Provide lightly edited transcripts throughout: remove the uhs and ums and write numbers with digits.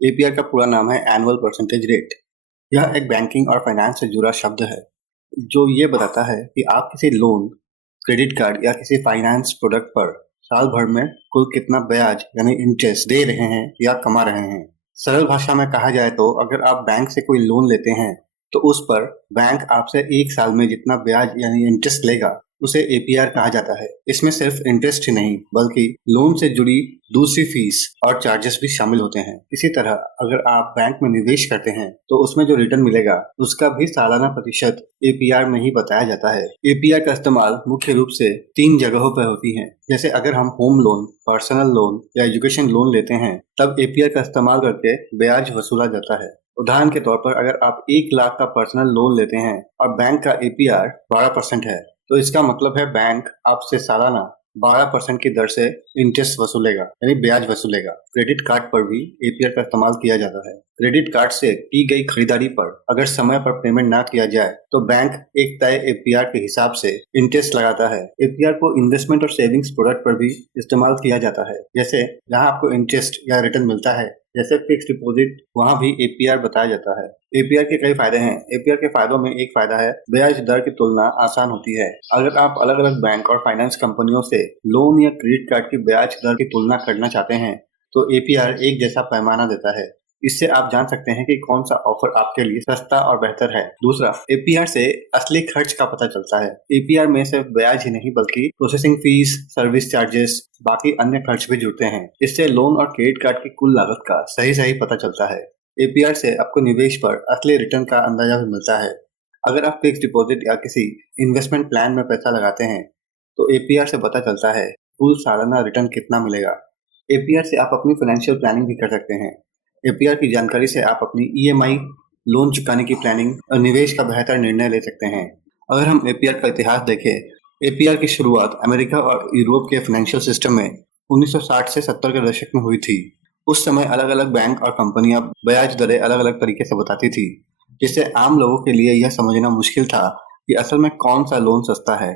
APR का पूरा नाम है एनुअल परसेंटेज रेट। यह एक बैंकिंग और फाइनेंस से जुड़ा शब्द है जो ये बताता है कि आप किसी लोन, क्रेडिट कार्ड या किसी फाइनेंस प्रोडक्ट पर साल भर में कुल कितना ब्याज यानी इंटरेस्ट दे रहे हैं या कमा रहे हैं। सरल भाषा में कहा जाए तो अगर आप बैंक से कोई लोन लेते हैं तो उस पर बैंक आपसे एक साल में जितना ब्याज यानी इंटरेस्ट लेगा उसे एपीआर कहा जाता है। इसमें सिर्फ इंटरेस्ट ही नहीं बल्कि लोन से जुड़ी दूसरी फीस और चार्जेस भी शामिल होते हैं। इसी तरह अगर आप बैंक में निवेश करते हैं तो उसमें जो रिटर्न मिलेगा उसका भी सालाना प्रतिशत एपीआर में ही बताया जाता है। एपीआर का इस्तेमाल मुख्य रूप से 3 जगहों पर होती है। जैसे अगर हम होम लोन, पर्सनल लोन या एजुकेशन लोन लेते हैं तब एपीआर का इस्तेमाल करके ब्याज वसूला जाता है। उदाहरण के तौर पर अगर आप 1 लाख का पर्सनल लोन लेते हैं और बैंक का एपीआर 12% है तो इसका मतलब है बैंक आपसे सालाना 12% की दर से इंटरेस्ट वसूलेगा यानी ब्याज वसूलेगा। क्रेडिट कार्ड पर भी एपीआर का इस्तेमाल किया जाता है। क्रेडिट कार्ड से की गई खरीदारी पर अगर समय पर पेमेंट ना किया जाए तो बैंक एक तय एपीआर के हिसाब से इंटरेस्ट लगाता है। एपीआर को इन्वेस्टमेंट और सेविंग्स प्रोडक्ट पर भी इस्तेमाल किया जाता है। जैसे जहां आपको इंटरेस्ट या रिटर्न मिलता है जैसे फिक्स डिपॉजिट, वहां भी एपीआर बताया जाता है। एपीआर के कई फायदे हैं। एपीआर के फायदों में एक फायदा है ब्याज दर की तुलना आसान होती है। अगर आप अलग अलग बैंक और फाइनेंस कंपनियों से लोन या क्रेडिट कार्ड की ब्याज दर की तुलना करना चाहते हैं तो एपीआर एक जैसा पैमाना देता है। इससे आप जान सकते हैं कि कौन सा ऑफर आपके लिए सस्ता और बेहतर है। दूसरा, एपीआर से असली खर्च का पता चलता है। एपीआर में सिर्फ ब्याज ही नहीं बल्कि प्रोसेसिंग फीस, सर्विस चार्जेस, बाकी अन्य खर्च भी जुड़ते हैं। इससे लोन और क्रेडिट कार्ड की कुल लागत का सही पता चलता है। एपीआर से आपको निवेश पर असली रिटर्न का अंदाजा भी मिलता है। अगर आप फिक्स डिपॉजिट या किसी इन्वेस्टमेंट प्लान में पैसा लगाते हैं तो एपीआर से पता चलता है कुल सालाना रिटर्न कितना मिलेगा। एपीआर से आप अपनी फाइनेंशियल प्लानिंग भी कर सकते हैं। एपीआर की जानकारी से आप अपनी ईएमआई, लोन चुकाने की प्लानिंग और निवेश का बेहतर निर्णय ले सकते हैं। अगर हम एपीआर का इतिहास देखें, एपीआर की शुरुआत अमेरिका और यूरोप के फाइनेंशियल सिस्टम में 1960 से 70 के दशक में हुई थी। उस समय अलग अलग बैंक और कंपनियां ब्याज दरें अलग अलग तरीके से बताती थी, जिससे आम लोगों के लिए यह समझना मुश्किल था कि असल में कौन सा लोन सस्ता है।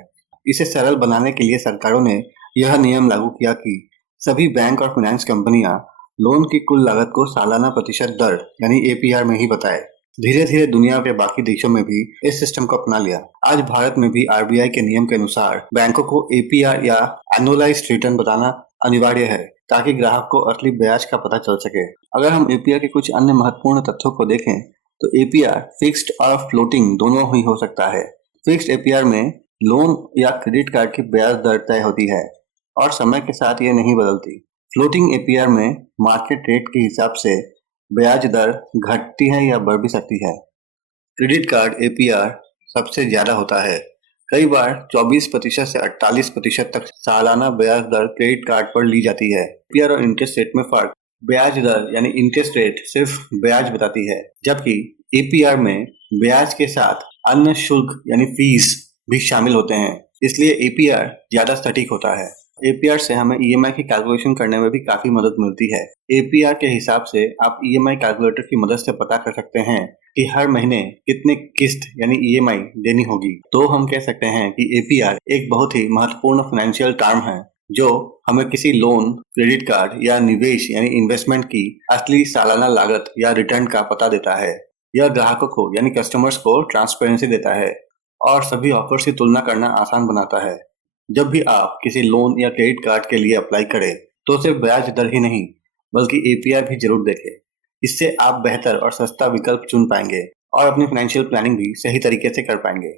इसे सरल बनाने के लिए सरकारों ने यह नियम लागू किया कि सभी बैंक और फाइनेंस कंपनियां लोन की कुल लागत को सालाना प्रतिशत दर यानी एपीआर में ही बताए। धीरे धीरे दुनिया के बाकी देशों में भी इस सिस्टम को अपना लिया। आज भारत में भी आरबीआई के नियम के अनुसार बैंकों को एपीआर या एनुअलाइज्ड रिटर्न बताना अनिवार्य है ताकि ग्राहक को असली ब्याज का पता चल सके। अगर हम एपीआर के कुछ अन्य महत्वपूर्ण तथ्यों को देखें तो एपीआर फिक्स्ड और फ्लोटिंग दोनों ही हो सकता है। फिक्स्ड एपीआर में लोन या क्रेडिट कार्ड की ब्याज दर तय होती है और समय के साथ ये नहीं बदलती। फ्लोटिंग एपीआर में मार्केट रेट के हिसाब से ब्याज दर घटती है या बढ़ भी सकती है। क्रेडिट कार्ड एपीआर सबसे ज्यादा होता है। कई बार 24% से 48% तक सालाना ब्याज दर क्रेडिट कार्ड पर ली जाती है। एपीआर और इंटरेस्ट रेट में फर्क, ब्याज दर यानी इंटरेस्ट रेट सिर्फ ब्याज बताती है, जबकि एपीआर में ब्याज के साथ अन्य शुल्क यानी फीस भी शामिल होते हैं। इसलिए एपीआर ज्यादा सटीक होता है। एपीआर से हमें ईएमआई की कैलकुलेशन करने में भी काफी मदद मिलती है। एपीआर के हिसाब से आप ईएमआई कैलकुलेटर की मदद से पता कर सकते हैं कि हर महीने कितने किस्त यानी ईएमआई देनी होगी। तो हम कह सकते हैं कि एपीआर एक बहुत ही महत्वपूर्ण फाइनेंशियल टर्म है जो हमें किसी लोन, क्रेडिट कार्ड या निवेश यानी इन्वेस्टमेंट की असली सालाना लागत या रिटर्न का पता देता है। यह ग्राहकों को यानी कस्टमर्स को ट्रांसपेरेंसी देता है और सभी ऑफर्स की तुलना करना आसान बनाता है। जब भी आप किसी लोन या क्रेडिट कार्ड के लिए अप्लाई करें तो सिर्फ ब्याज दर ही नहीं बल्कि एपीआर भी जरूर देखें। इससे आप बेहतर और सस्ता विकल्प चुन पाएंगे और अपनी फाइनेंशियल प्लानिंग भी सही तरीके से कर पाएंगे।